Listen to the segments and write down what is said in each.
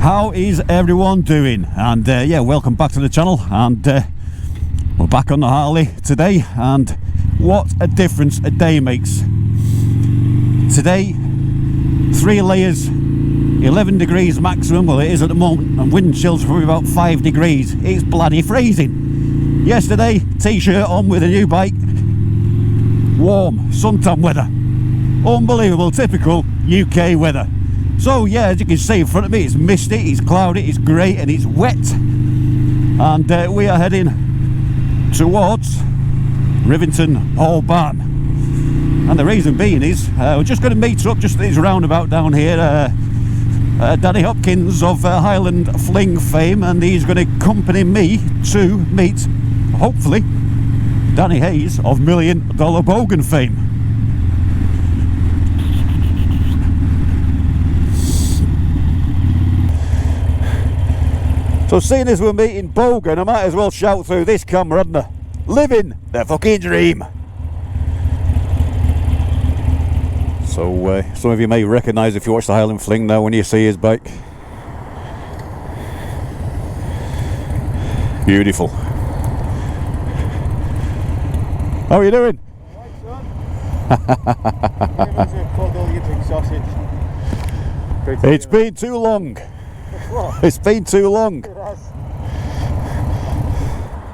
How is everyone doing? And yeah, welcome back to the channel. And we're back on the Harley today, and what a difference a day makes. Today, 3 layers, 11 degrees maximum, well it is at the moment, and wind chills probably about 5 degrees. It's bloody freezing. Yesterday, t-shirt on with a new bike, warm, suntan weather. Unbelievable, typical UK weather. So yeah, as you can see in front of me, it's misty, it's cloudy, it's grey and it's wet. And we are heading towards Rivington Hall Barn. And the reason being is, we're just going to meet up just at this roundabout down here. Danny Hopkins of Highland Fling fame, and he's going to accompany me to meet, hopefully, Danny Hayes of $1 Million Bogan fame. So seeing as we're meeting Bogan, I might as well shout through this camera, hadn't I? Living the fucking dream. So some of you may recognise if you watch the Highland Fling now when you see his bike. Beautiful. How are you doing? It's been too long. What? It's been too long. It has.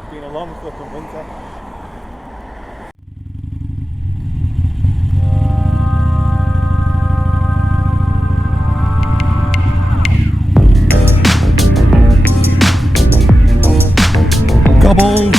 It's been a long fucking winter. Gobbles.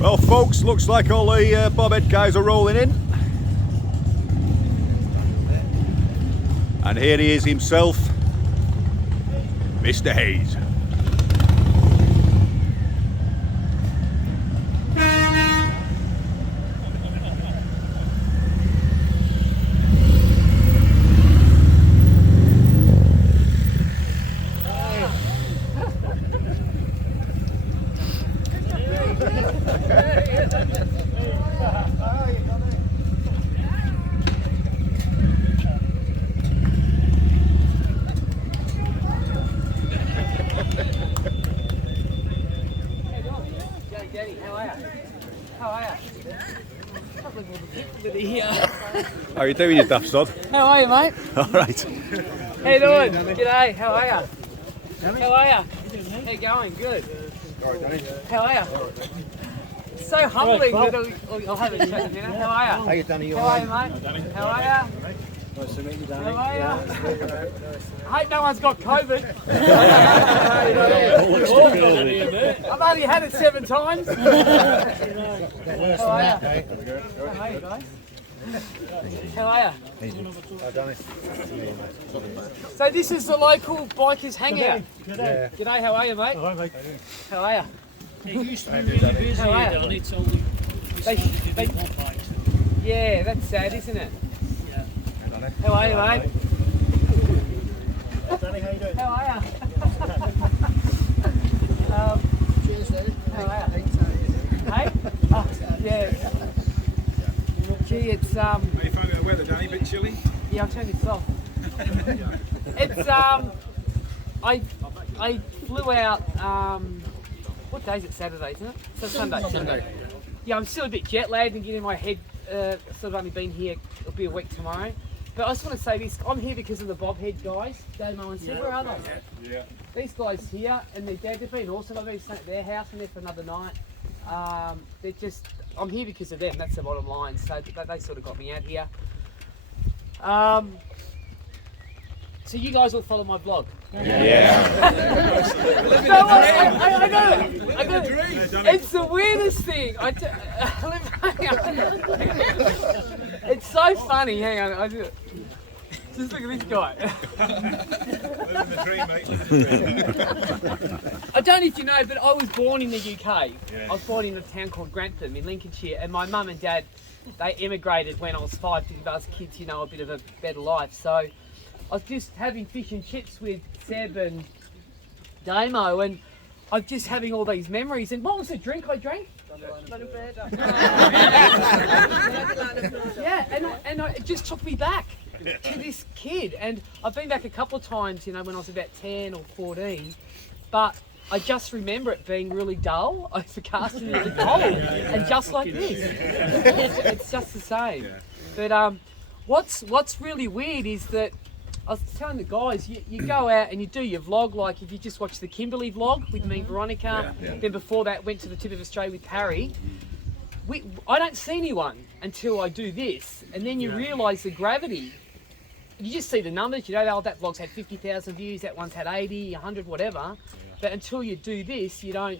Well folks, looks like all the BOBHEAD guys are rolling in. And here he is himself, Mr. Hayes. How are you doing, you daft sod? How are you, mate? Alright. How you doing? G'day, how are you? How are you? How you going? Good. How are you? It's so humbling that I'll have a chat with you. How are you? How you, Danny? How are you, mate? How are you? Nice to meet you, Danny. How are you? I hope no one's got COVID. I've only had it 7 times. How are you? How are you, guys? How are you? Hi, Danny. So this is the local bikers hangout. Yeah. G'day, how are you, mate? Hi, mate. How are you? It used to be really busy here, Danny. It's only one bike. Yeah, that's sad, isn't it? Yeah. How are you, mate? Danny, how you doing? How are you? Cheers, Danny. How are you? Hey? Oh, yeah. Gee, it's How you finding the weather, Danny? Bit chilly? yeah, I'll turn this off. It's I flew out what day is it? Saturday, isn't it? So Sunday. Yeah, I'm still a bit jet lagged and getting my head sort of only been here, it'll be a week tomorrow. But I just want to say this, I'm here because of the BOBHEAD guys, Damo and Sid, where are they? Yeah. These guys here and their dad, they've been awesome. I've been staying at their house and there for another night. They're just, I'm here because of them, that's the bottom line. So they sort of got me out here. So you guys will follow my vlog? Yeah. No, I Danny. It's the weirdest thing. It's so funny. Hang on. Just look at this guy. Living the dream, mate. Living the dream. I don't know if you know, but I was born in the UK. I was born in a town called Grantham in Lincolnshire, and my mum and dad, they emigrated when I was 5 to give us kids, you know, a bit of a better life. So I was just having fish and chips with Seb and Damo, and I'm just having all these memories. And what was the drink I drank? Yeah, and it just took me back to this kid. And I've been back a couple of times, you know, when I was about 10 or 14, but I just remember it being really dull, overcast and really cold, and just like this. It's just the same. But what's really weird is that I was telling the guys, you go out and you do your vlog, like if you just watch the Kimberley vlog with me and Veronica, then before that went to the tip of Australia with Harry. I don't see anyone until I do this, and then you realise the gravity. You just see the numbers, you know, oh, that vlog's had 50,000 views, that one's had 80, 100, whatever. But until you do this, you don't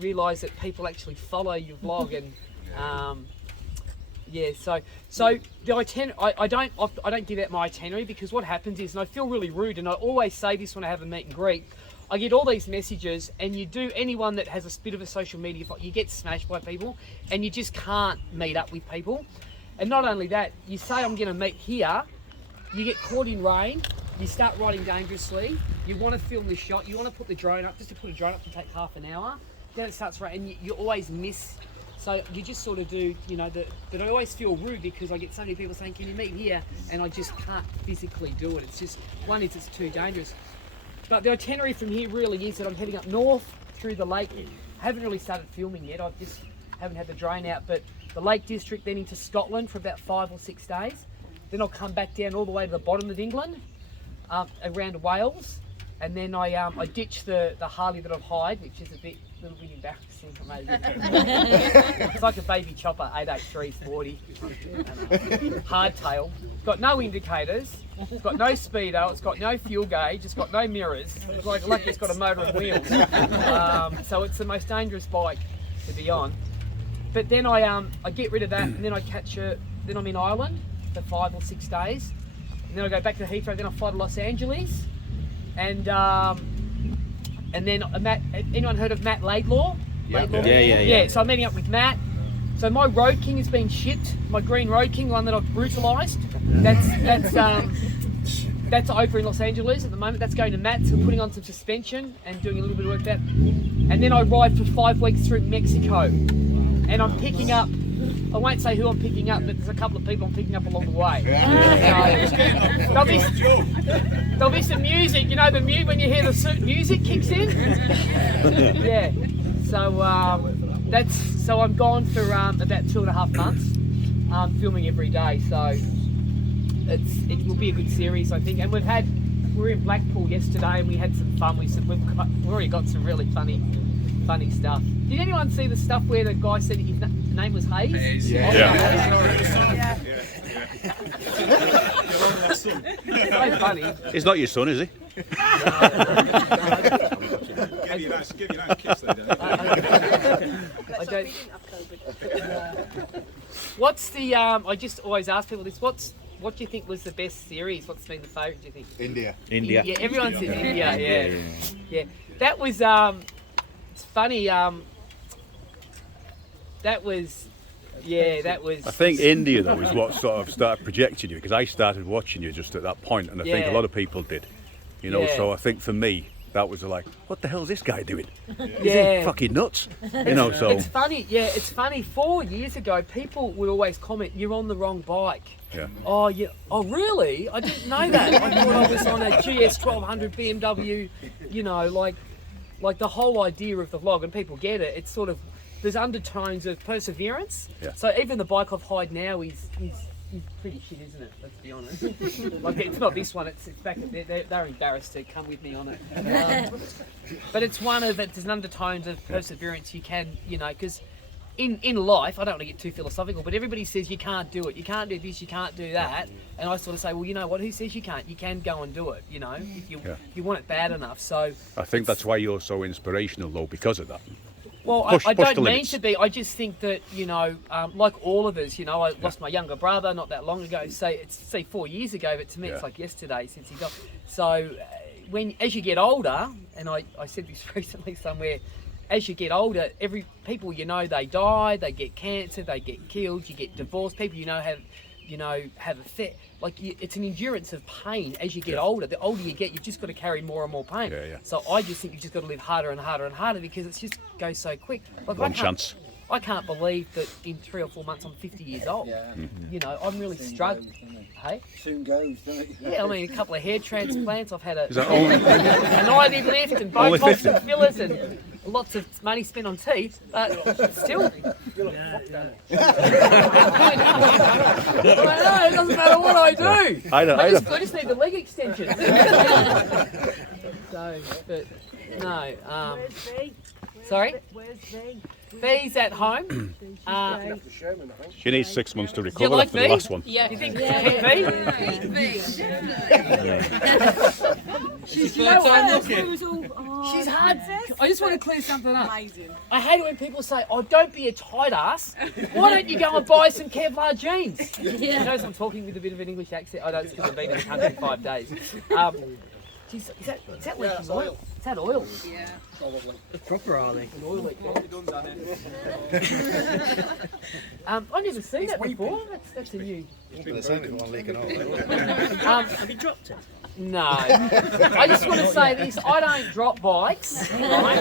realise that people actually follow your vlog. And so the itinerary, I don't give out my itinerary, because what happens is, and I feel really rude, and I always say this when I have a meet and greet, I get all these messages, and anyone that has a bit of a social media, you get smashed by people, and you just can't meet up with people. And not only that, you say I'm going to meet here, you get caught in rain, you start riding dangerously, you want to film the shot, you want to put the drone up, just to put a drone up can take half an hour, then it starts raining, and you always miss. So you just sort of do, you know, but I always feel rude because I get so many people saying, can you meet here? And I just can't physically do it. It's just, one is it's too dangerous. But the itinerary from here really is that I'm heading up north through the lake. I haven't really started filming yet, I just haven't had the drone out, but the Lake District, then into Scotland for about 5 or 6 days. Then I'll come back down all the way to the bottom of England, around Wales, and then I ditch the Harley that I've hired, which is a little bit embarrassing for me. It's like a baby chopper, 883 40, hardtail. It's got no indicators, it's got no speedo, it's got no fuel gauge, it's got no mirrors. It's like it's got a motor and wheels. So it's the most dangerous bike to be on. But then I get rid of that, and then I then I'm in Ireland for 5 or 6 days, and then I go back to Heathrow, then I fly to Los Angeles, and then anyone heard of Matt Laidlaw? Yeah. So I'm meeting up with Matt. So my Road King has been shipped, my green Road King, the one that I've brutalised. That's over in Los Angeles at the moment. That's going to Matt, so putting on some suspension and doing a little bit of work there. And then I ride for 5 weeks through Mexico, and I'm picking up. I won't say who I'm picking up, but there's a couple of people I'm picking up along the way. There'll be some music, you know, when you hear the music kicks in. Yeah. So I'm gone for about 2.5 months, filming every day. So it will be a good series, I think. And we were in Blackpool yesterday, and we had some fun. We've already got some really funny stuff. Did anyone see the stuff where the guy said his name was Hayes? Yeah. So funny. He's not your son, is he? Give you that kiss there, Danny. I don't. What's the? I just always ask people this. What do you think was the best series? What's been the favourite? Do you think? India. Yeah, everyone says India. Yeah. That was. It's funny. That was. I think India, though, is what sort of started projecting you, because I started watching you just at that point, and I think a lot of people did. You know, so I think for me, that was like, what the hell is this guy doing? Is he fucking nuts? You know, so. It's funny, it's funny. 4 years ago, people would always comment, you're on the wrong bike. Yeah. Oh, yeah. Oh, really? I didn't know that. I thought I was on a GS 1200 BMW, you know, like the whole idea of the vlog, and people get it. It's sort of, there's undertones of perseverance. Yeah. So even the bike I've hired now is pretty shit, isn't it? Let's be honest. Like, it's not this one. It's back. They're embarrassed to come with me on it. But it's one of it. There's an undertones of perseverance. You can, you know, because in life, I don't want to get too philosophical, but everybody says you can't do it. You can't do this. You can't do that. And I sort of say, well, you know what? Who says you can't? You can go and do it. You know, if you want it bad enough. So I think that's why you're so inspirational, though, because of that. Well, Push I the don't mean limits. to be. I just think that, you know, like all of us, you know, I lost my younger brother not that long ago. Say 4 years ago, but to me it's like yesterday since he died. So as you get older, and I said this recently somewhere, as you get older, people you know, they die, they get cancer, they get killed, you get divorced. People you know have a fit. Like it's an endurance of pain as you get older. The older you get, you've just got to carry more and more pain. So I just think you've just got to live harder and harder and harder because it just goes so quick. Like One chance. I can't believe that in 3 or 4 months I'm 50 years old. You know, I'm really struggling. Hey? Soon goes, doesn't it? Yeah, I mean, a couple of hair transplants. I've had Is that only? an IV lift and Only Botox 50? and fillers and lots of money spent on teeth, but still. I know, it doesn't matter what I do. I just need the leg extension. So, but no. Sorry? Where's V? V's at home. She needs 6 months to Do you recover like after V? the last one. Yeah. You think V? She's She's hard. I just want to clear something up. amazing. I hate it when people say, "Oh, don't be a tight ass. Why don't you go and buy some Kevlar jeans?" You notice I'm talking with a bit of an English accent. I don't, because I've been in the country in 5 days. Geez, is that leaking oil? Is that oil? Yeah. Proper, are they? An oil leak. I've never seen that before. That's a new. There's only one leaking oil. Have you dropped it? No. I just want to say this. I don't drop bikes, right?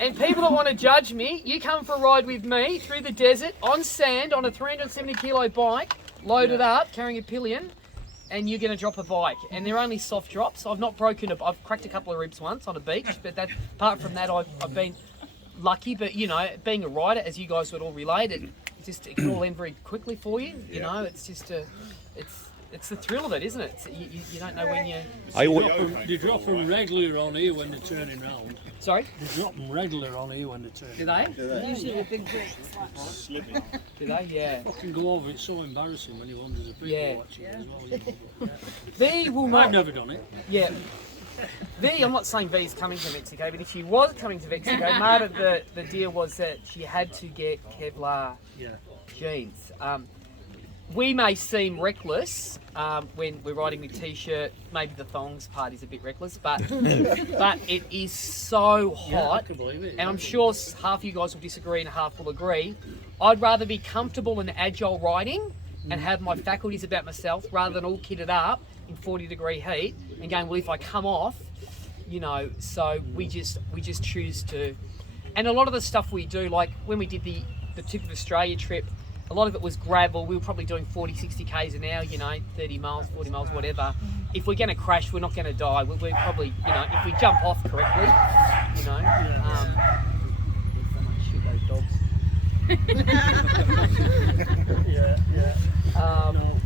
And people that want to judge me, you come for a ride with me through the desert, on sand, on a 370 kilo bike, loaded up, carrying a pillion, and you're going to drop a bike. And they're only soft drops. I've not I've cracked a couple of ribs once on a beach, but apart from that, I've been lucky. But, you know, being a rider, as you guys would all relate, it can all end very quickly for you. You know, it's just it's the thrill of it, isn't it? You don't know when you... They drop them regular on here when they're turning round. Sorry? They drop them regular on here when they're turning. Do they? Usually with big bricks. Do they? Yeah. Fucking go over, it's so embarrassing when you wonder there's a people watching as well. V will not... I've never done it. Yeah. V, I'm not saying V's coming to Mexico, but if she was coming to Mexico, part of the deal was that she had to get Kevlar jeans. We may seem reckless when we're riding with t-shirt. Maybe the thongs part is a bit reckless, but it is so hot. Yeah, I can believe it. And I'm sure half of you guys will disagree and half will agree. I'd rather be comfortable and agile riding and have my faculties about myself rather than all kitted up in 40-degree heat and going, well, if I come off, you know. So we just choose to. And a lot of the stuff we do, like when we did the Tip of Australia trip, a lot of it was gravel. We were probably doing 40, 60 k's an hour, you know, 30 miles, 40 miles, whatever. If we're going to crash, we're not going to die. We're probably, you know, if we jump off correctly, you know. Shoot those dogs.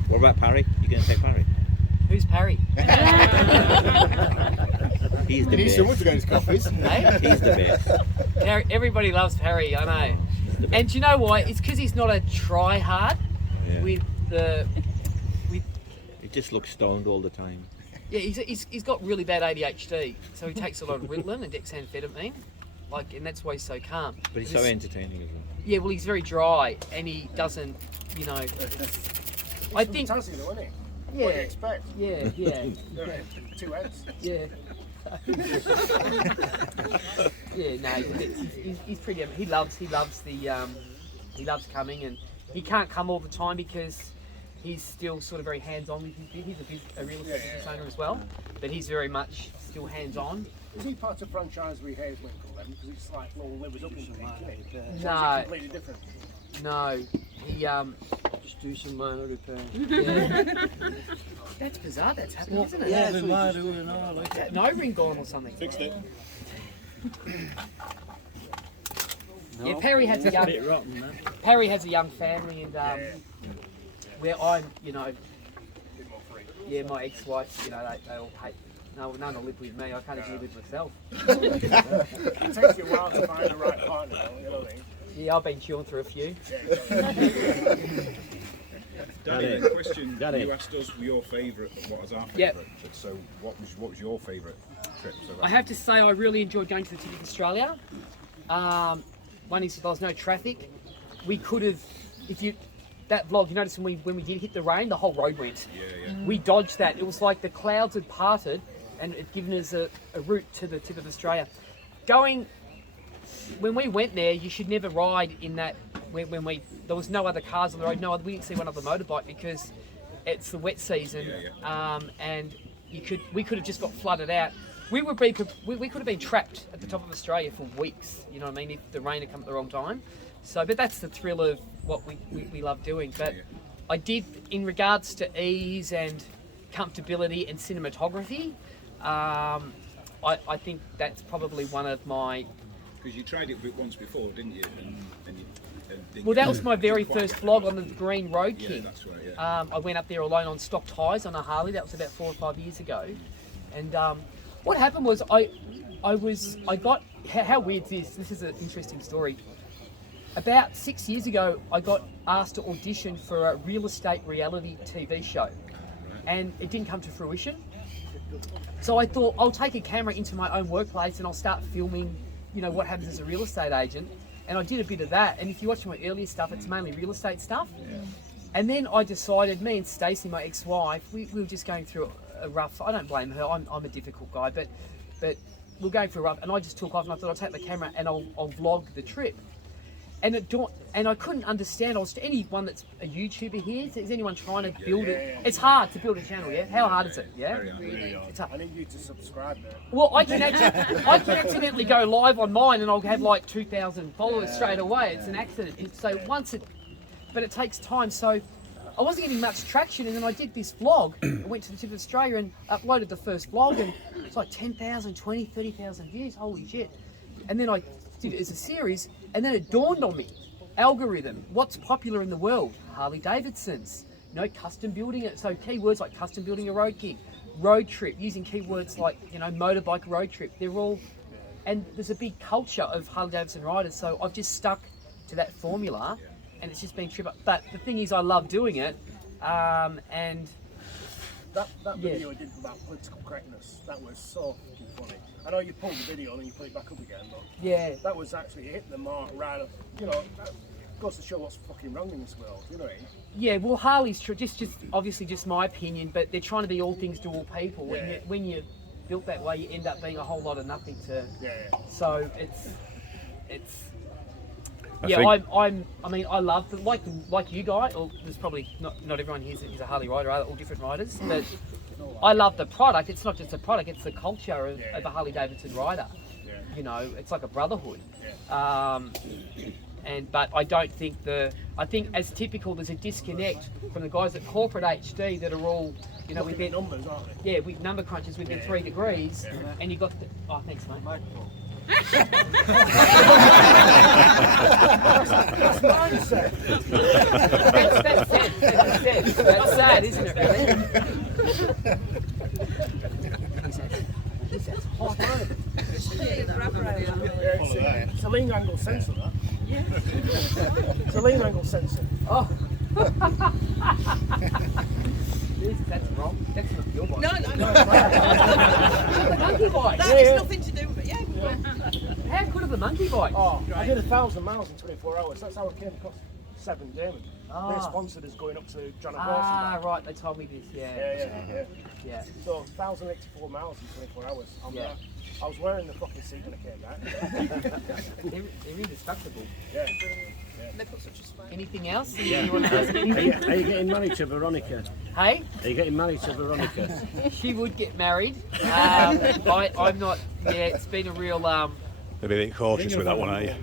What about Parry? You going to take Parry? Who's Parry? He's the best. Someone to go to coffees. Hey? He's the best. Everybody loves Parry, I know. And do you know why? It's because he's not a try-hard with the... He just looks stoned all the time. Yeah, he's got really bad ADHD, so he takes a lot of Ritalin and dexamphetamine, and that's why he's so calm. But he's so entertaining as well. Yeah, well, he's very dry, and he doesn't, you know... I think... Fantastic though, isn't it? Yeah. What do you expect? Yeah. 2 heads. Yeah. Yeah, no, he's pretty. He loves coming, and he can't come all the time because he's still sort of very hands-on with his business. He's a real estate business owner as well, but he's very much still hands-on. Is he part of franchise with Hayeswinkle then? Because it's like all livers up into it, isn't it? No. Completely different. No, he Just do some minor repair. Yeah. That's bizarre. That's happened, isn't it? Yeah, that's No ring gone or something. Fixed it. Yeah, Perry has a young. bit rotten, man. Perry has a young family, and where I'm, you know, my ex-wife, you know, they all hate. No, none will live with me. I can't even live with myself. It takes you a while to find the right partner, though, you know what I mean? Yeah, I've been chewing through a few. Danny, the question you asked us were your favourite, what was our favourite trip? So what was your favourite trip? So I have to say I really enjoyed going to the Tip of Australia. One is there was no traffic. We could have, that vlog, you notice when we did hit the rain, the whole road went. We dodged that. It was like the clouds had parted and it given us a route to the tip of Australia. When we went there, you should never ride in that, there was no other cars on the road, we didn't see one other motorbike because it's the wet season, and we could have just got flooded out. We could have been trapped at the top of Australia for weeks, you know what I mean, if the rain had come at the wrong time. So, but that's the thrill of what we love doing. But I did, in regards to ease and comfortability and cinematography, I think that's probably one of my... Because you tried it once before, didn't you? Well, that was my very first vlog on the Green Road King. Yeah, that's right, I went up there alone on stock tyres on a Harley. That was about 4 or 5 years ago. And what happened was I got, how weird is this? This is an interesting story. About 6 years ago, I got asked to audition for a real estate reality TV show. And it didn't come to fruition. So I thought, I'll take a camera into my own workplace and I'll start filming, you know, what happens as a real estate agent. And I did a bit of that. And if you watch my earlier stuff, it's mainly real estate stuff. And then I decided, me and Stacey, my ex-wife, we were just going through a rough, I don't blame her, I'm a difficult guy, but we're going through a rough, and I just took off and I thought I'll take the camera and I'll vlog the trip. And I couldn't understand, anyone that's a YouTuber here, is anyone trying to build it? It's hard to build a channel, yeah? How hard is it, yeah? It's hard. I need you to subscribe now. Well, I can accidentally go live on mine and I'll have like 2,000 followers straight away. It's an accident. So but it takes time. So I wasn't getting much traction, and then I did this vlog. I went to the tip of Australia and uploaded the first vlog, and it's like 10,000, 20, 30,000 views. Holy shit. And then I did it as a series, and then it dawned on me. Algorithm, what's popular in the world? Harley Davidsons, you know, custom building it. So keywords like custom building a road gig, road trip, using keywords like, you know, motorbike road trip. They're all, and there's a big culture of Harley Davidson riders. So I've just stuck to that formula, and it's just been trip up. But the thing is, I love doing it, and that video I did about political correctness, that was so fucking funny. I know you pulled the video and you put it back up again, but yeah, that was actually hitting the mark right up. You know, that goes to show what's fucking wrong in this world. You know what I mean? Yeah, well, Harley's true. Just obviously just my opinion, but they're trying to be all things to all people. Yeah. When you're built that way, you end up being a whole lot of nothing to. Yeah. So it's. I mean, I love the, like you guys. Or there's probably not everyone here is a Harley rider, all different riders, but I love the product. It's not just a product; it's the culture of a Harley Davidson rider. Yeah. You know, it's like a brotherhood. Yeah. But I don't think I think as typical, there's a disconnect from the guys at corporate HD that are all, you know, with their numbers, aren't they? Yeah, with number crunches within 3 degrees, and you got the, oh, thanks, mate. That's mindset. That's sad, isn't it, really? That's hot, isn't it? It's a lean angle sensor, that. Yeah. It's a lean angle sensor. Oh. That's wrong. That's not your bike. No. The monkey bike. That has nothing to do with it, yeah. How good are the monkey bikes? Oh, I did 1,000 miles in 24 hours. That's how I came across Seven Damon. They're sponsored us going up to John O'Groats. Ah, right. They told me this. Yeah. So 1,084 miles in 24 hours. I was wearing the fucking seat when I came back. They're indestructible. Yeah. They put such a smile. Anything else? You want to ask anything? Are you getting married to Veronica? Hey? Are you getting married to Veronica? She would get married. I'm not. Yeah, it's been a real. Maybe a bit cautious with that one, aren't you?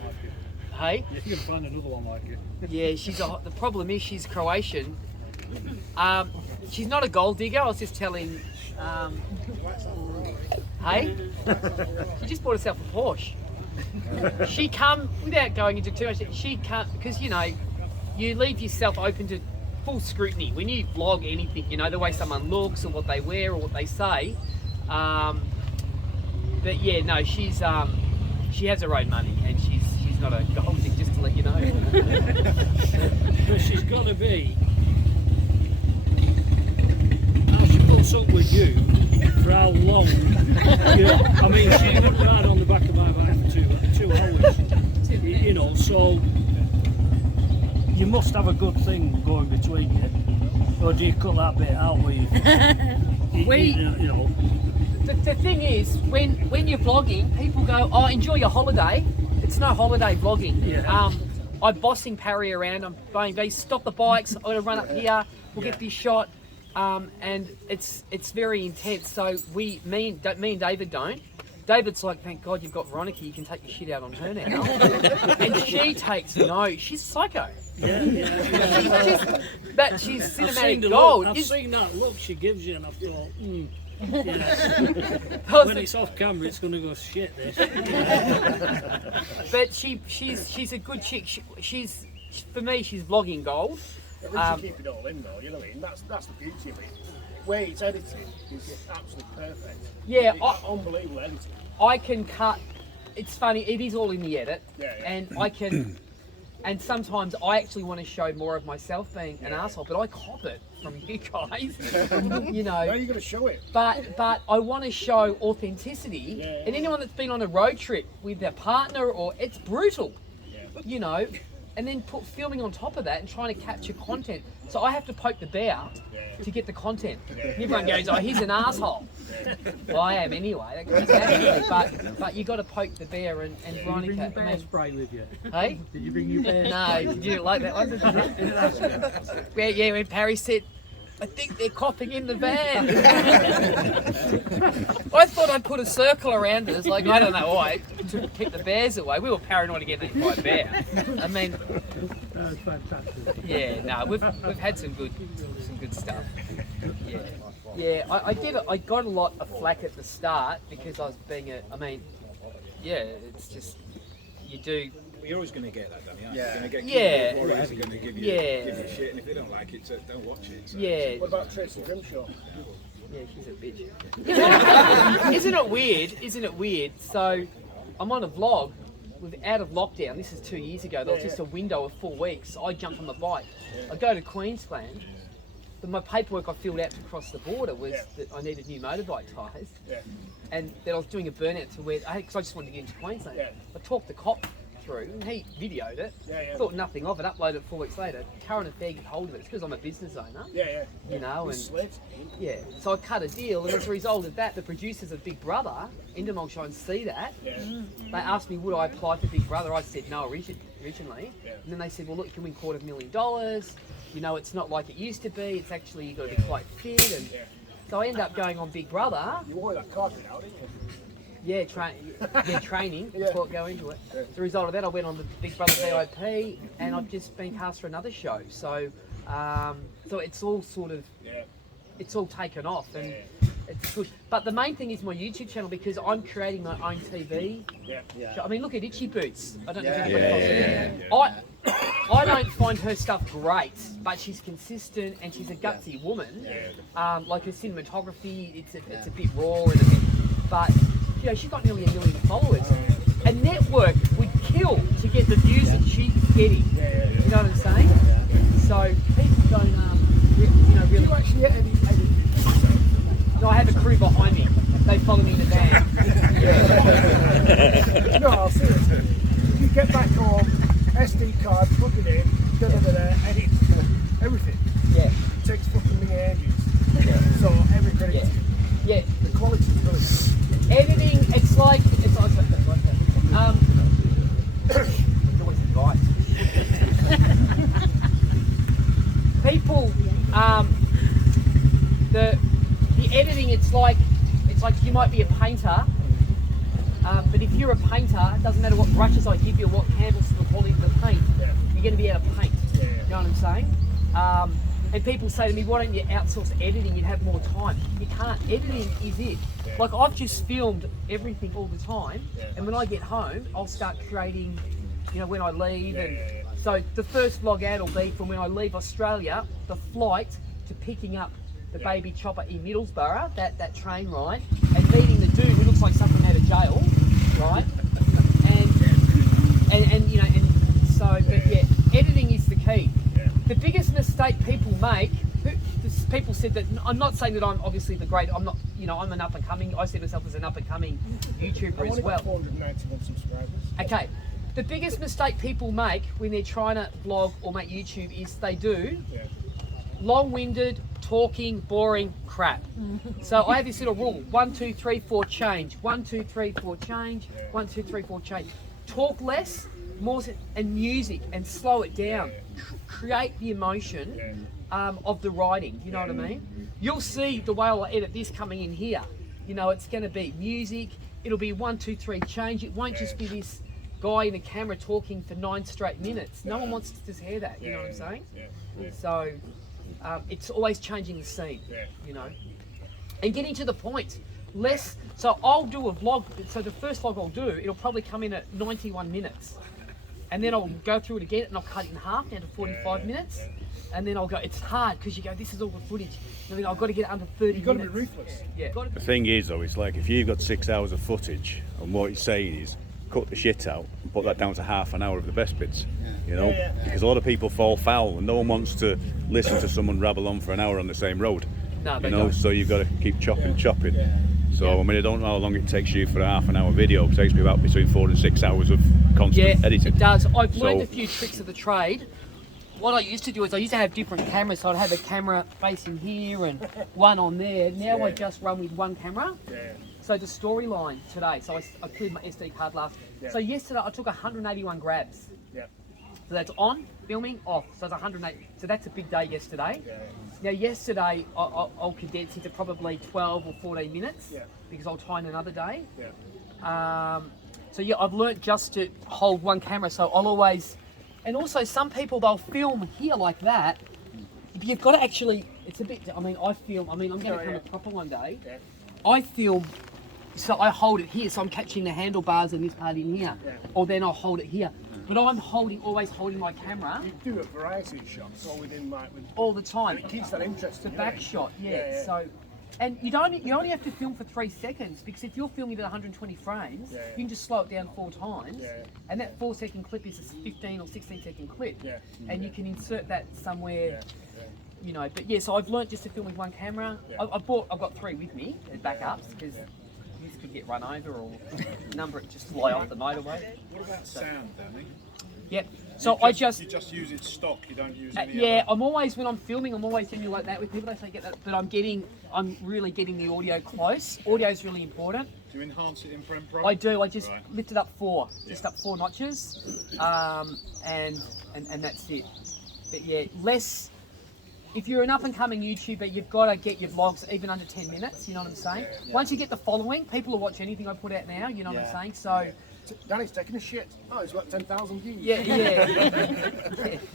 Hey? Yeah, you can find another one like it. Yeah, the problem is she's Croatian. She's not a gold digger. I was just telling. Hey? She just bought herself a Porsche. She come, without going into too much, she can't, because, you know, you leave yourself open to full scrutiny. When you vlog anything, you know, the way someone looks or what they wear or what they say. But yeah, no, she has her own money, and she's not a gold digger, just to let you know. But she's got to be. How she puts up with you for how long? I mean, she would ride on the back of my bike for 2 hours. thing going between you? Or do you cut that bit out where you, you know? The thing is, when you're vlogging, people go, "Oh, enjoy your holiday." It's no holiday vlogging. Yeah. I'm bossing Parry around. I'm going, "They stop the bikes. I'm gonna run up here. We'll get this shot." And it's very intense. So me and David don't. David's like, "Thank God you've got Veronica. You can take your shit out on her now." And she takes no. She's psycho. Yeah. She's I've cinematic seen the gold. look, I've seen that look she gives you, and I thought, Yeah. when it's off camera, it's going to go shit. This. But she's a good chick. She's for me, she's vlogging gold. At least you keep it all in though, you know what I mean? That's the beauty of it. The way it's edited is absolutely perfect. Yeah, It's unbelievable editing. I can cut. It's funny. It is all in the edit, Yeah. and I can. And sometimes I actually want to show more of myself being an asshole, but I cop it from you guys. You know. Now you're going to show it. But I want to show authenticity, Yeah. and anyone that's been on a road trip with their partner, or it's brutal, you know, and then filming on top of that and trying to capture content. So I have to poke the bear to get the content. Everyone goes, "Oh, he's an asshole." Well, I am anyway. That goes out of me. But you got to poke the bear, and Veronica. Did you bring your bear spray with you? Hey? Did you bring your bear? No, did you like that one? Yeah, when Parry said, "I think they're coughing in the van." I thought I'd put a circle around us, like, I don't know why, to keep the bears away. We were paranoid to get eaten by a bear. I mean, That's fantastic. yeah, no, we've had some good stuff. Yeah, yeah. I got a lot of flack at the start because I was being it's just you do. Well, you're always going to get that, Danny, aren't you? Yeah. You're going to get Yeah. warriors are going to give you shit, and if they don't like it, don't watch it. So. Yeah. What about Tracy Grimshaw? Yeah, she's a bitch. Isn't it weird? Isn't it weird? So, I'm on a vlog with out of lockdown. This is 2 years ago. There was just a window of 4 weeks. I jump on the bike. I go to Queensland. But my paperwork I filled out to cross the border was that I needed new motorbike tyres. Yeah. And that I was doing a burnout to where, because I just wanted to get into Queensland. Yeah. I talked the cop through and he videoed it. Thought nothing of it, uploaded it 4 weeks later. Current affair get hold of it. It's because I'm a business owner. You know, and so I cut a deal, and as a result of that, the producers of Big Brother, Endemol Show, and see that. They asked me, would I apply for Big Brother? I said no originally. And then they said, well, look, you can win $250,000. You know, it's not like it used to be. It's actually, you've got to be quite fit. And so I end up going on Big Brother. You wore that carpet out, didn't you? Yeah, training. That's what go into it. As a result of that, I went on the Big Brother VIP, and I've just been cast for another show. So, so it's all sort of, it's all taken off, and it's good. But the main thing is my YouTube channel, because I'm creating my own TV. I mean, look at Itchy Boots. I don't know if anybody knows. I don't find her stuff great, but she's consistent and she's a gutsy woman. Like her cinematography, it's a bit raw and a bit, but you know, she's got nearly 1 million followers. A network would kill to get the views that she's getting. You know what I'm saying? So people don't, you know, really. You actually edit? No, I have a crew behind me. They follow me in the van. No, I'll see it. You get back home, SD card, plug it in, edit, everything. Yeah. It takes fucking me ages. So every credit. Yeah. The quality's good. Editing, it's like always advice. People, the editing, it's like you might be a painter, but if you're a painter, it doesn't matter what brushes I give you, what canvas, the quality of the paint, you're going to be able to paint. You know what I'm saying? And people say to me, why don't you outsource editing, you'd have more time. You can't. Editing is it. Like, I've just filmed everything all the time, and when I get home, I'll start creating, you know, when I leave. And so the first vlog ad will be from when I leave Australia, the flight to picking up the baby chopper in Middlesbrough, that train ride, and meeting the dude who looks like something out of jail, right? And you know, and so, but yeah, editing is the key. The biggest mistake people make, people said that, I'm not saying that I'm obviously the great, I'm not, you know, I'm an up and coming, I see myself as an up and coming YouTuber as well. 491 subscribers. Okay, The biggest mistake people make when they're trying to vlog or make YouTube is they do long-winded, talking, boring crap. So I have this little rule: 1, 2, 3, 4, change. 1, 2, 3, 4, change. 1, 2, 3, 4, change. Talk less, more, and music, and slow it down. Create the emotion of the writing. You know what I mean? You'll see the way I'll edit this coming in here. You know, it's going to be music. It'll be 1, 2, 3, change. It won't just be this guy in a camera talking for 9 straight minutes. No one wants to just hear that. You know what I'm saying? So. It's always changing the scene, you know, and getting to the point. Less. So I'll do a vlog. So the first vlog I'll do, it'll probably come in at 91 minutes, and then I'll go through it again and I'll cut it in half down to 45 minutes, and then I'll go. It's hard because you go, this is all the footage. And then I've got to get it under 30 You've got to minutes. be ruthless. Yeah. The thing is though, it's like if you've got 6 hours of footage and what you're saying is cut the shit out and put that down to half an hour of the best bits, you know, because a lot of people fall foul and no one wants to listen to someone rabble on for an hour on the same road, No, they you know, don't. so you've got to keep chopping. So I mean, I don't know how long it takes you for a half an hour video. It takes me about between 4 and 6 hours of constant editing. It does. I've learned a few tricks of the trade. What I used to do is I used to have different cameras, so I'd have a camera facing here and one on there. Now I just run with one camera. So the storyline today, so I cleared my SD card last. So yesterday I took 181 grabs. So that's on, filming, off. So it's 108. So that's a big day yesterday. Now yesterday I'll condense into probably 12 or 14 minutes because I'll tie in another day. So yeah, I've learnt just to hold one camera. So I'll always, and also some people they'll film here like that. But you've got to actually, it's a bit, I'm going to come a proper one day. I film, so I hold it here, so I'm catching the handlebars and this part in here, or then I'll hold it here. But I'm always holding my camera. You do a variety of shots all within all the time. It keeps that interesting. The back shot, So, and you only have to film for 3 seconds because if you're filming at 120 frames, you can just slow it down 4 times, and that 4-second clip is a 15 or 16-second clip, and you can insert that somewhere. You know, but yeah, so I've learnt just to film with one camera. I've got 3 with me as backups because this could get run over or number it just fly off the motorway. What about sound, Danny? Yep. So You I just just use it stock. You don't use any yeah. other. I'm always when I'm filming, I'm always doing like that with people. They say get that, but I'm really getting the audio close. Audio is really important. Do you enhance it in Prem Pro? I do. I just lift it up 4, just up 4 notches, and that's it. But yeah, less. If you're an up-and-coming YouTuber, you've got to get your vlogs even under 10 minutes, you know what I'm saying? Once you get the following, people will watch anything I put out now, you know what I'm saying? So, Danny's taking a shit. Oh, it's got 10,000 views. Yeah.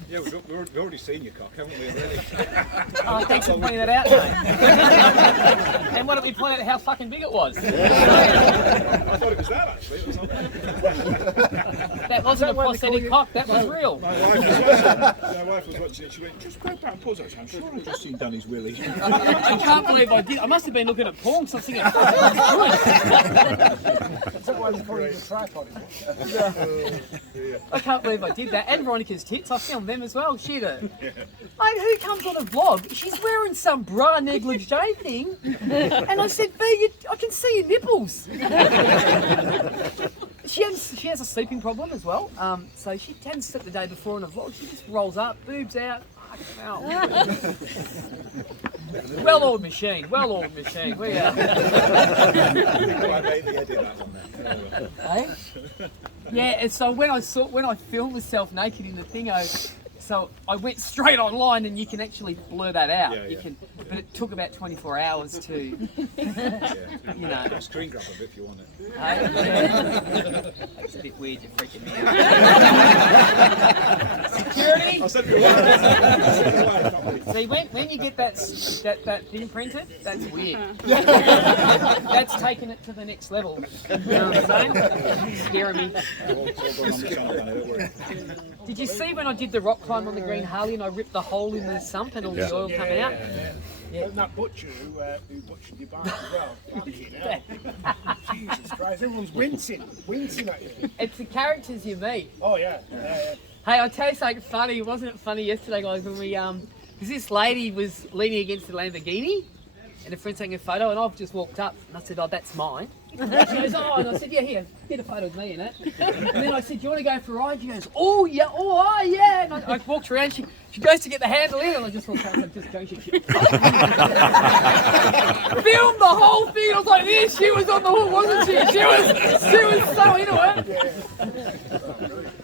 Yeah, we've already seen your cock, haven't we, really? Oh, thanks for pointing that out, mate. And why don't we point out how fucking big it was? I thought it was that, actually. It was on That wasn't a prosthetic cock, that was real. My wife was watching it. She went, just grab that and pause it. I'm sure I've just seen Danny's willy. I can't believe I did. I must have been looking at porn, so I was thinking, Is that why he's calling the tripod? I can't believe I did that. And Veronica's tits, I filmed them as well. She did. Mate, who comes on a vlog? She's wearing some bra negligee thing. And I said, B, I can see your nipples. She has a sleeping problem as well. So she hadn't slept the day before on a vlog. She just rolls up, boobs out. Well-oiled machine. We are. Hey? Yeah, and so when I filmed myself naked in the thingo, so I went straight online, and you can actually blur that out. But it took about 24 hours to, you know. I'll screen grab a bit if you want it. It's a bit weird. You're freaking me out. Security. I'll send you a wife. See, when you get that thing printed, that's weird. That's taking it to the next level. You know what I'm saying? Scaring me. Did you see when I did the rock climb on the green Harley and I ripped the hole in the sump and all the oil come out? And that butcher who butchered your bike as well. Fucking hell. Jesus Christ, everyone's wincing at you. It's the characters you meet. Oh yeah. Hey, I'll tell you something funny. Wasn't it funny yesterday, guys, when we because this lady was leaning against the Lamborghini and a friend taking a photo, and I've just walked up and I said, oh, that's mine. She goes, oh, and I said, yeah, here, get a photo of me in it. And then I said, do you want to go for a ride? She goes, oh, yeah, And I walked around, she goes to get the handle in, and I just thought, just go, she filmed the whole thing. I was like, yeah, she was on the hook, wasn't she? She was so into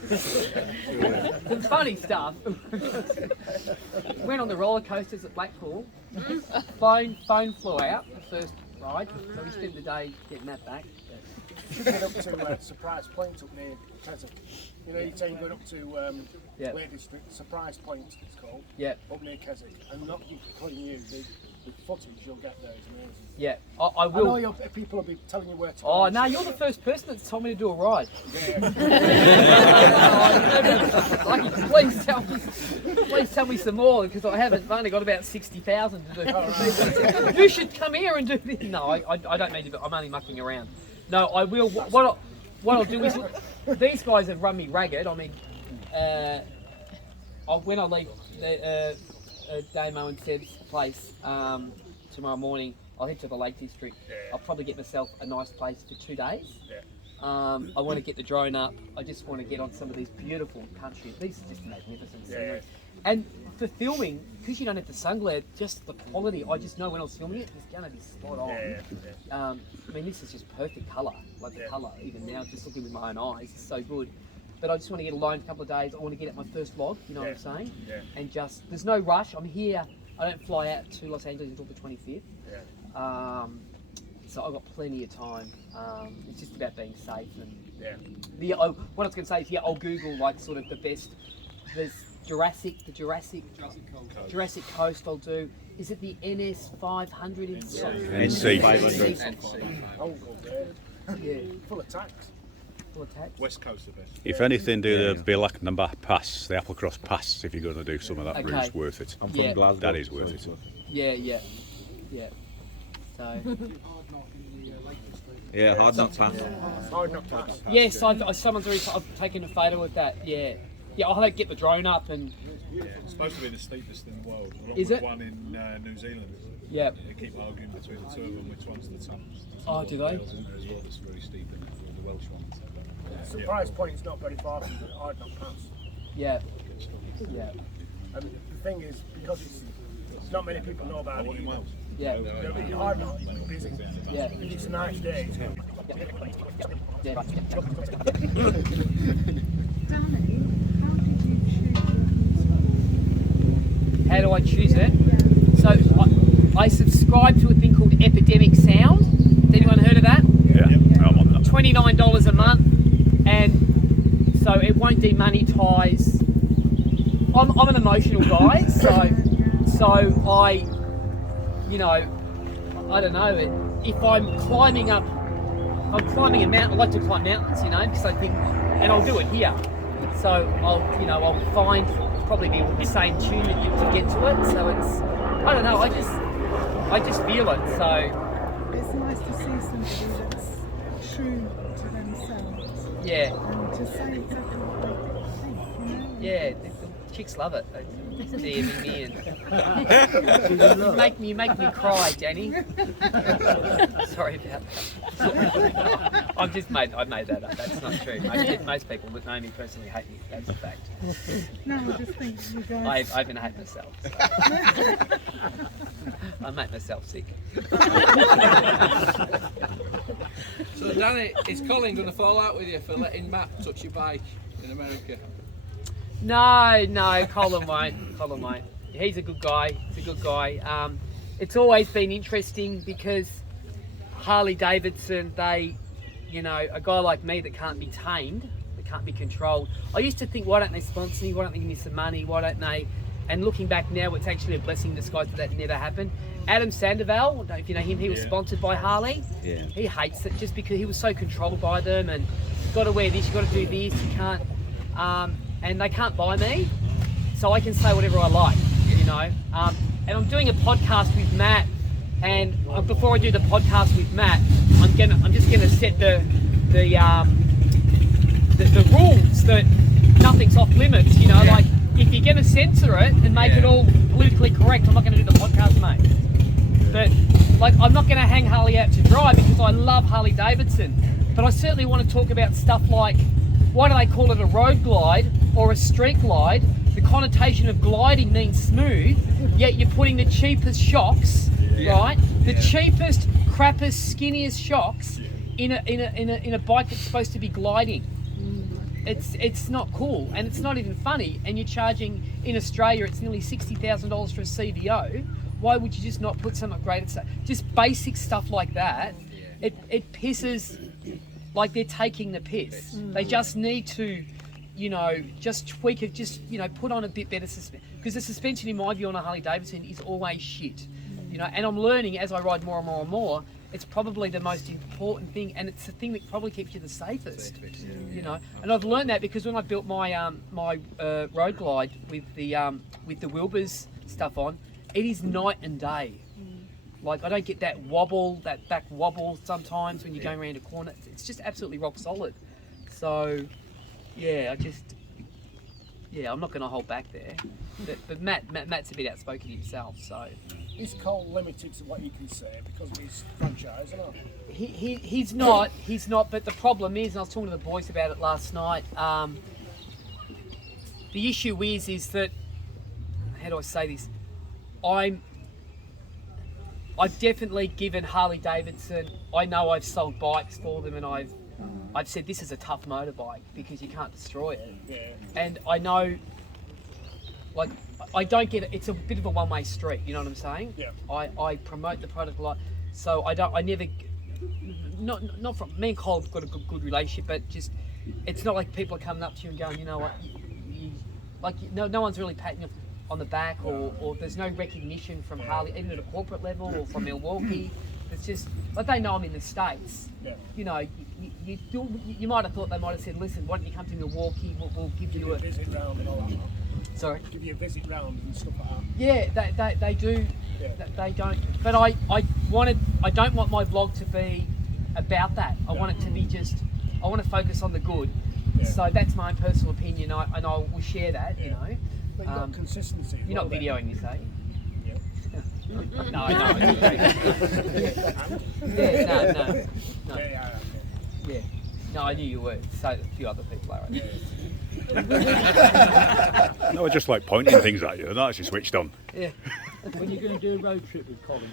it. Some funny stuff. Went on the roller coasters at Blackpool. Phone flew out the first ride, so we spent the day getting that back. Should get up to Surprise Point up near Keswick. You know, you're saying going up to Lake District, Surprise Point it's called. Yeah. Up near Keswick, and not putting you the footage you'll get there is amazing. Yeah, I will. I know people will be telling you where to go. Oh no, you're the first person that's told me to do a ride. Lucky, please tell me some more, because I've only got about 60,000 to do. Right. You should come here and do this. No, I don't need to. But I'm only mucking around. No, I will. What I'll do is, these guys have run me ragged. I mean, when I leave Damo and Seb's place tomorrow morning, I'll head to the Lake District. I'll probably get myself a nice place for 2 days. I want to get the drone up. I just want to get on some of these beautiful countries. These are just magnificent scenery. And for filming, because you don't have the sun glare, just the quality, I just know when I was filming it, it's going to be spot on. I mean, this is just perfect colour. Like the colour, even now, just looking with my own eyes, is so good. But I just want to get alone a couple of days. I want to get at my first vlog, you know what I'm saying? And just, there's no rush. I'm here. I don't fly out to Los Angeles until the 25th. So I've got plenty of time. It's just about being safe. And what I was going to say is, I'll Google like sort of the best. There's Jurassic Coast I'll do. Is it the NS 500 in NC 500. Oh, yeah. Full of tax. West Coast the best. If anything, do the Bilaknamba Pass, the Applecross Pass, if you're going to do some of that route, it's worth it. I'm from Glasgow. That is worth it. Yeah. So. Yeah, Hard Knock Pass. Hard Knock Pass. Yes, I've taken a photo of that. Yeah, I'll have to get the drone up and. It's supposed to be the steepest in the world. Is it? One in New Zealand. Yeah. They keep arguing between the two of them which one's the toughest. Oh, do they? As well, that's really steep, and the Welsh one. Surprise Point's not very far from the Hard Knock Pass. Yeah. And the thing is, because it's not many people know about it. Yeah. Hard Knock is busy. Yeah. If it's a nice day, it's good. How do I choose it? So I subscribe to a thing called Epidemic Sound. Has anyone heard of that? Yeah, I'm on that. $29 a month, and so it won't demonetize. I'm an emotional guy, so I don't know. If I'm climbing a mountain. I like to climb mountains, because I think, and I'll do it here. So I'll find probably be the same tune to get to it. So it's, I don't know. I just feel it. So it's nice to see somebody that's true to themselves. Yeah. And to say exactly what they think, Yeah, the chicks love it. They DM me and make me cry, Danny. Sorry about that. I made that up. That's not true. Most people that know me personally hate me. That's a fact. No, I just think you guys. I even hate myself. So. I make myself sick. So Danny, is Colin going to fall out with you for letting Matt touch your bike in America? No, Colin won't. He's a good guy. It's always been interesting because Harley Davidson, a guy like me that can't be tamed, that can't be controlled. I used to think, why don't they sponsor me? Why don't they give me some money? Why don't they? And looking back now, it's actually a blessing in disguise that never happened. Adam Sandoval, I don't know if you know him, he was sponsored by Harley. Yeah. He hates it just because he was so controlled by them, and you've got to wear this, you've got to do this, you can't. And they can't buy me, so I can say whatever I like, And I'm doing a podcast with Matt, and before I do the podcast with Matt, I'm just gonna set the rules that nothing's off limits. Like if you're gonna censor it and make it all politically correct, I'm not gonna do the podcast, mate. But like, I'm not going to hang Harley out to dry because I love Harley Davidson, but I certainly want to talk about stuff like, why do they call it a road glide or a street glide? The connotation of gliding means smooth, yet you're putting the cheapest shocks, right? The cheapest, crappest, skinniest shocks in a bike that's supposed to be gliding. It's not cool, and it's not even funny. And you're charging in Australia, it's nearly $60,000 for a CVO. Why would you just not put something great? Just basic stuff like that. It pisses, like they're taking the piss. They just need to, you know, just tweak it. Just, you know, put on a bit better suspension, because the suspension, in my view, on a Harley Davidson is always shit. You know, and I'm learning as I ride more and more and more. It's probably the most important thing, and it's the thing that probably keeps you the safest. You know, and I've learned that because when I built my road glide with the Wilbur's stuff on, it is night and day. Like, I don't get that wobble, that back wobble sometimes when you're going around a corner. It's just absolutely rock solid. So, yeah, I'm not going to hold back there. But Matt's a bit outspoken himself, so. Is Cole limited to what he can say because of his franchise, or not? He's not, but the problem is, and I was talking to the boys about it last night, the issue is that, how do I say this? I've definitely given Harley Davidson, I know I've sold bikes for them, and I've said this is a tough motorbike because you can't destroy it. Yeah. And I know, like, I don't get it. It's a bit of a one-way street. You know what I'm saying? Yeah. I promote the product a lot, so not from me and Cole have got a good relationship, but just it's not like people are coming up to you and going, you know what, no one's really patting you on the back, or there's no recognition from Harley, even at a corporate level or from Milwaukee. It's just like they know I'm in the States. Yeah. You know, you might have thought they might have said, listen, why don't you come to Milwaukee? We'll give you a visit round and all that. Sorry? Give you a visit round and stuff like that. Yeah, they do. Yeah. They don't. But I don't want my vlog to be about that. I want it to be just, I want to focus on the good. Yeah. So that's my own personal opinion, and I will share that, you know. But you've got consistency. You're not videoing this, are you? No, I know. No. Yeah. No, I knew you were. So a few other people are. No, I just like pointing things at you. They're not actually switched on. Yeah. When you're going to do a road trip with Colin,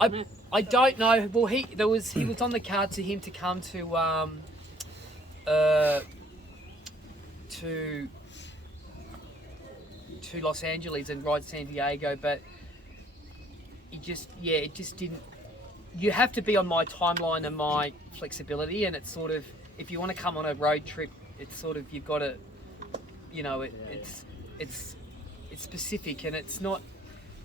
then? I don't know. Well, he was on the card to him to come to Los Angeles and ride San Diego, but it just didn't. You have to be on my timeline and my flexibility, and it's sort of, if you want to come on a road trip, it's sort of, you've got to, you know, it's specific, and it's not.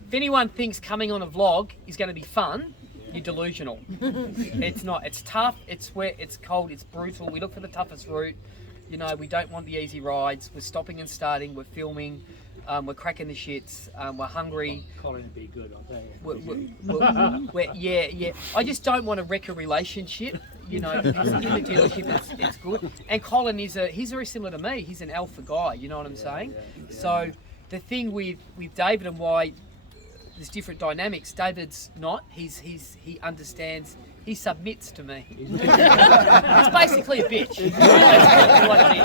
If anyone thinks coming on a vlog is going to be fun, you're delusional. It's not. It's tough. It's wet. It's cold. It's brutal. We look for the toughest route. You know, we don't want the easy rides. We're stopping and starting. We're filming. We're cracking the shits. We're hungry. Colin would be good, I'll tell you. Yeah. I just don't want to wreck a relationship. You know, in the dealership, it's good. And Colin he's very similar to me. He's an alpha guy. You know what I'm saying? So the thing with David and why there's different dynamics. David's not. He understands. He submits to me. He's basically a bitch. That's what it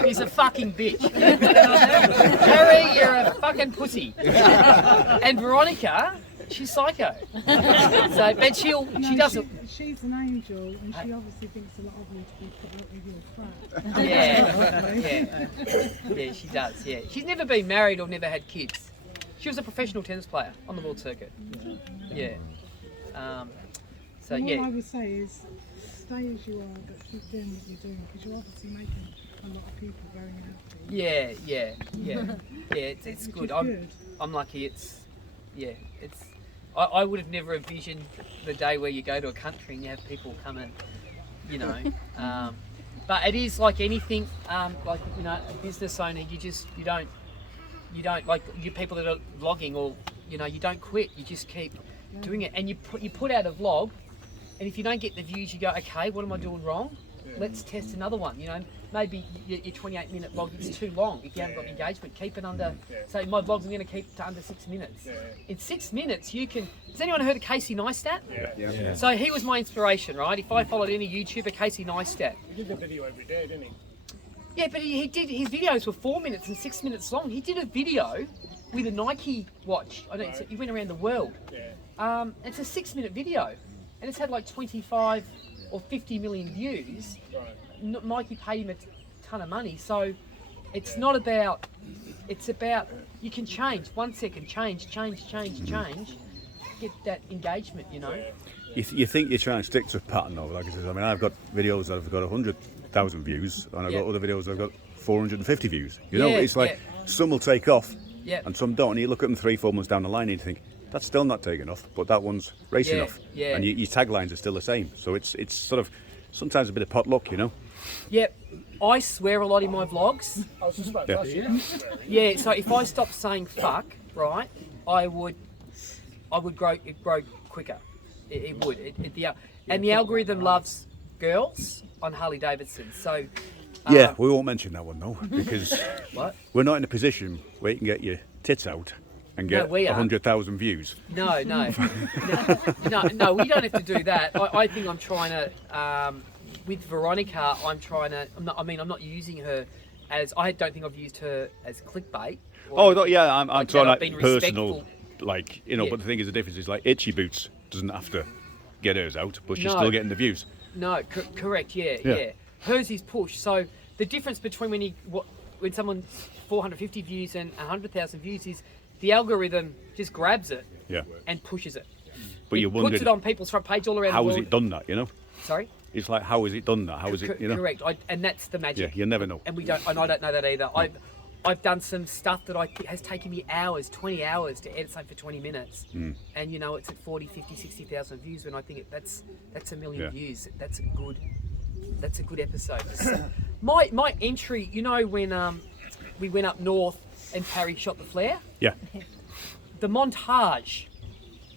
is. He's a fucking bitch. Harry, you're a fucking pussy. And Veronica, she's psycho. So, but she doesn't. She's an angel, and she obviously thinks a lot of you to be put up with your crap. Yeah, she does. Yeah, she's never been married or never had kids. She was a professional tennis player on the world circuit. Yeah. So all yeah. I would say is stay as you are, but keep doing what you're doing, because you're obviously making a lot of people very happy. Yeah. It's good. I'm lucky. I would have never envisioned the day where you go to a country and you have people come and, you know. But it is like anything. Like, you know, a business owner, you don't like, you people that are vlogging, or, you know, you don't quit. You just keep doing it, and you put out a vlog. And if you don't get the views, you go, okay, what am I doing wrong? let's test another one. You know, maybe your 28-minute vlog is too long if you haven't got engagement. Keep it under. Say my vlogs I'm going to keep to under 6 minutes. In 6 minutes, you can. Has anyone heard of Casey Neistat? Yeah. So he was my inspiration, right? If I followed any YouTuber, Casey Neistat. He did a video every day, didn't he? Yeah, but he did. His videos were 4 minutes and 6 minutes long. He did a video with a Nike watch. I don't. He went around the world. It's a 6-minute video, and it's had like 25 or 50 million views. Nike paid him a ton of money, so it's not about. It's about you can change 1 second, change, get that engagement. You know. You think you're trying to stick to a pattern, though. Like I said, I mean, I've got videos that have got 100,000 views, and I've got other videos that have got 450 views. You know, it's like some will take off, and some don't. And you look at them 3-4 months down the line, and you think that's still not taking off, but that one's racing off. And your taglines are still the same. So it's sort of sometimes a bit of pot luck, you know. Yep, I swear a lot in my vlogs. I was just about to ask you. Yeah, so if I stopped saying fuck, right, I would grow quicker. It would. And the algorithm loves girls on Harley Davidson. So yeah, we won't mention that one though, because what? We're not in a position where you can get your tits out and get 100,000 views. No, we don't have to do that. I think I'm trying to. With Veronica, I'm not using her as. I don't think I've used her as clickbait. I'm trying like personal, like, you know. But the thing is, the difference is like Itchy Boots doesn't have to get hers out, but she's still getting the views. No, correct. Yeah. Hers is push. So the difference between when someone's 450 views and 100,000 views is the algorithm just grabs it and pushes it. But you wonder, puts it on people's front page all around the world. How has it done that? You know. Sorry. It's like, how has it done that? How is it? You know. Correct. And that's the magic. Yeah, you never know. And I don't know that either. I've done some stuff that has taken me hours, 20 hours to edit something for 20 minutes. And you know, it's at 40, 50, 60,000 views when I think that's a million views. That's a good episode. my entry, you know, when we went up north and Parry shot the flare? Yeah. The montage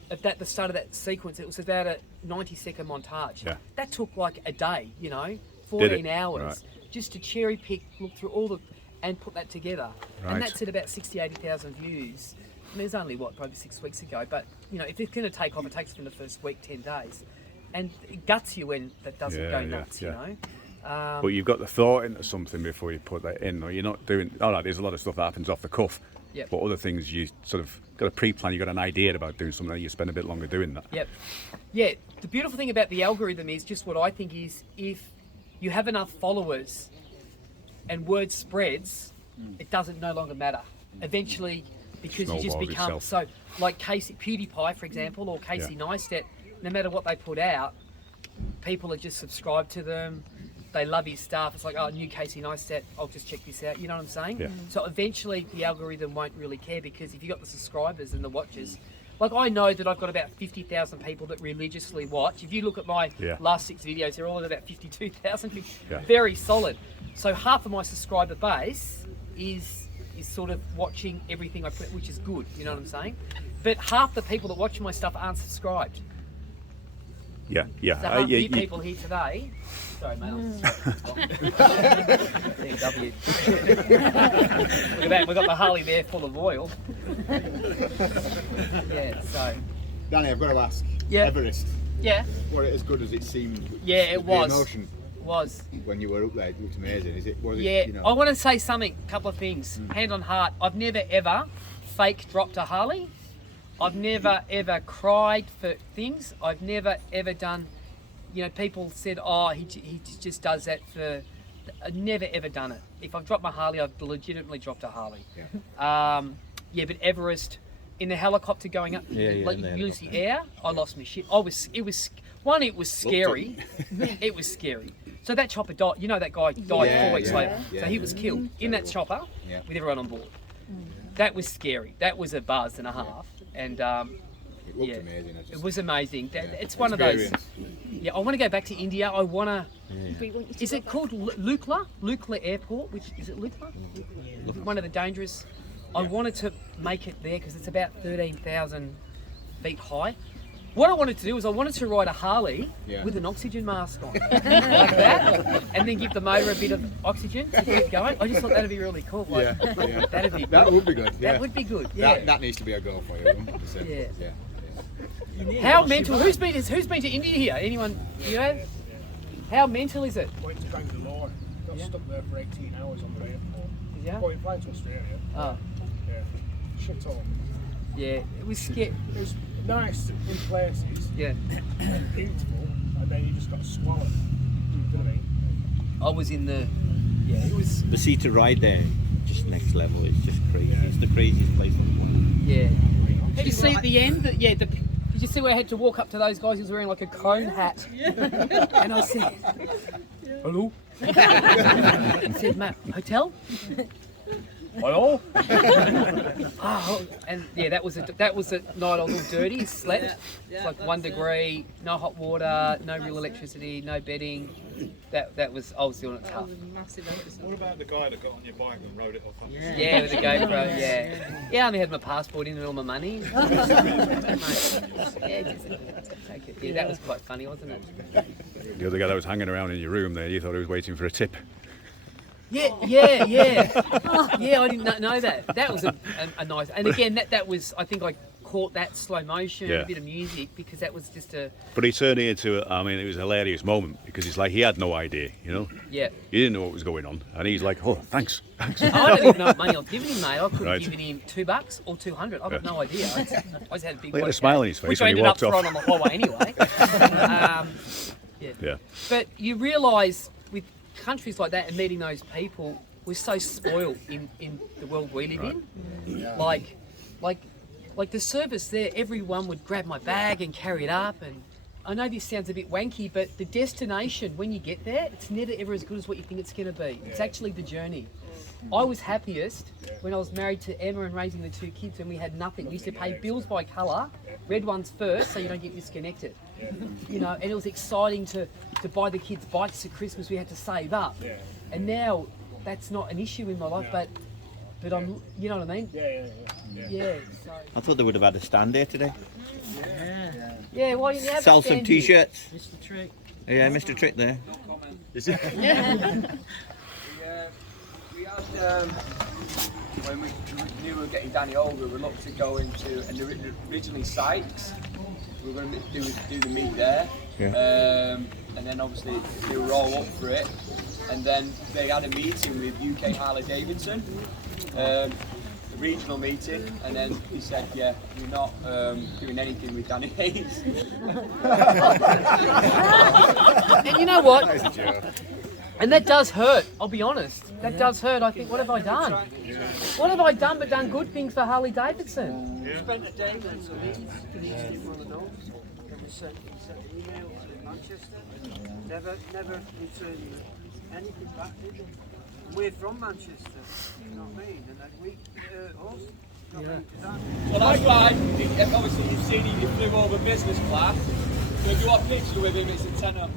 of the start of that sequence, it was about a 90-second montage. Yeah. That took like a day, you know, 14 hours just to cherry pick, look through and put that together. Right. And that's at about 60, 80,000 views. And it was only, probably 6 weeks ago. But, you know, if it's going to take off, it takes from the first week, 10 days. And it guts you when that doesn't go nuts, you know. But you've got the thought into something before you put that in, or you're not doing. There's a lot of stuff that happens off the cuff. Yep. But other things you sort of got a pre-plan. You got an idea about doing something. You spend a bit longer doing that. Yep. Yeah. The beautiful thing about the algorithm is just what I think is if you have enough followers and word spreads, it doesn't no longer matter. Eventually, because you just become so like Casey PewDiePie, for example, or Casey Neistat. No matter what they put out, people are just subscribed to them. They love his stuff. It's like, oh, new Casey Neistat, I'll just check this out. You know what I'm saying? Yeah. So eventually the algorithm won't really care because if you've got the subscribers and the watchers, like I know that I've got about 50,000 people that religiously watch. If you look at my last 6 videos, they're all at about 52,000. Very solid. So half of my subscriber base is sort of watching everything I put, which is good. You know what I'm saying? But half the people that watch my stuff aren't subscried. Yeah. So half you people here today. Sorry, mate. DW. Look at that. We've got the Harley there full of oil. So. Danny, I've got to ask. Yeah. Everest. Yeah. Was it as good as it seemed? Yeah, it was. The emotion. Was. When you were up there, it looked amazing. I want to say something. A couple of things. Hand on heart. I've never ever fake dropped a Harley. I've never ever cried for things. I've never ever done, you know, people said, oh, he just does that for, I've never ever done it. If I've dropped my Harley, I've legitimately dropped a Harley. But Everest, in the helicopter going up, like you lose the air, I lost my shit. It was scary. It was scary. So that chopper died, you know, that guy died 4 weeks later. So he was killed in that chopper with everyone on board. That was scary. That was a buzz and a half. And it looked amazing. It was amazing. It's one of those. Yeah, I want to go back to India. I want to. Is it called Lukla? Lukla Airport? Is it Lukla? One of the dangerous. I wanted to make it there because it's about 13,000 feet high. What I wanted to do was I wanted to ride a Harley with an oxygen mask on, like that, and then give the motor a bit of oxygen to keep going. I just thought that'd be really cool. Like, that'd be good. That would be good. Yeah. That would be good. Yeah. That needs to be a goal for you. 100%. Yeah. How mental? Who's been to India here? Anyone? You know? How mental is it? Went to Bangalore. Got stuck there for 18 hours on the airport. Yeah. Going flying to Australia. Oh. Yeah. Shit on. Yeah. It was scary. It was nice in places. Yeah. Beautiful. And then you just got swallowed. Do you know what I mean? I was in the. Yeah. It was. The sea to ride there, just next level. It's just crazy. It's the craziest place on the world. Yeah. Did you see at the end? Did you see where I had to walk up to those guys who was wearing like a cone hat? And I said, hello? I said, mate, hotel? Hello? Oh, and yeah, that was a night I was all dirty, slept. It's like 1 degree, no hot water, no real electricity, no bedding. I was doing it tough. What about the guy that got on your bike and rode it off? Yeah, with the GoPro, yeah. I only had my passport in and all my money. Yeah, that was quite funny, wasn't it? The other guy that was hanging around in your room there, you thought he was waiting for a tip. Yeah. Yeah, I didn't know that. That was a nice, and again, that was, I think I caught that slow motion, a bit of music, because that was just a... But he turned it into, it was a hilarious moment, because it's like he had no idea, you know? Yeah. He didn't know what was going on, and he's like, oh, thanks. I don't even know what money I was giving him, mate. I could have given him $2 or 200. I've got no idea. I just had a big... He had a smile on his face which when I he ended walked up off. throwing on the highway anyway. Yeah. But you realise with countries like that and meeting those people, we're so spoiled in the world we live in. Like the service there, everyone would grab my bag and carry it up. And I know this sounds a bit wanky, but the destination, when you get there, it's never ever as good as what you think it's going to be. It's actually the journey. I was happiest when I was married to Emma and raising the 2 kids and we had nothing. We used to pay bills by colour, red ones first, so you don't get disconnected. You know, and it was exciting to buy the kids bikes at Christmas. We had to save up. And now that's not an issue in my life, but I'm, you know what I mean? Yeah. So. I thought they would have had a stand there today. Yeah, why didn't you have Sell a stand some t-shirts. Mr. Trick. Yeah, Mr. Trick there. Is it? We had, when we knew we were getting Danny over, we looked to go into, and originally Sykes, we were going to do the meet there, and then obviously they were all up for it, and then they had a meeting with UK Harley Davidson, a regional meeting, and then he said, yeah, you're not doing anything with Danny Hayes. And you know what? And that does hurt, I'll be honest. That does hurt. I think, what have I done? What have I done but done good things for Harley Davidson? We spent a day then, so we didn't one of those. And we sent emails to Manchester. Never returned anything back, did they? We're from Manchester, you know what I mean? And then we, us, Well, that's right. Obviously, you've seen he flew over business class. So if you want a picture with him, it's a tenner.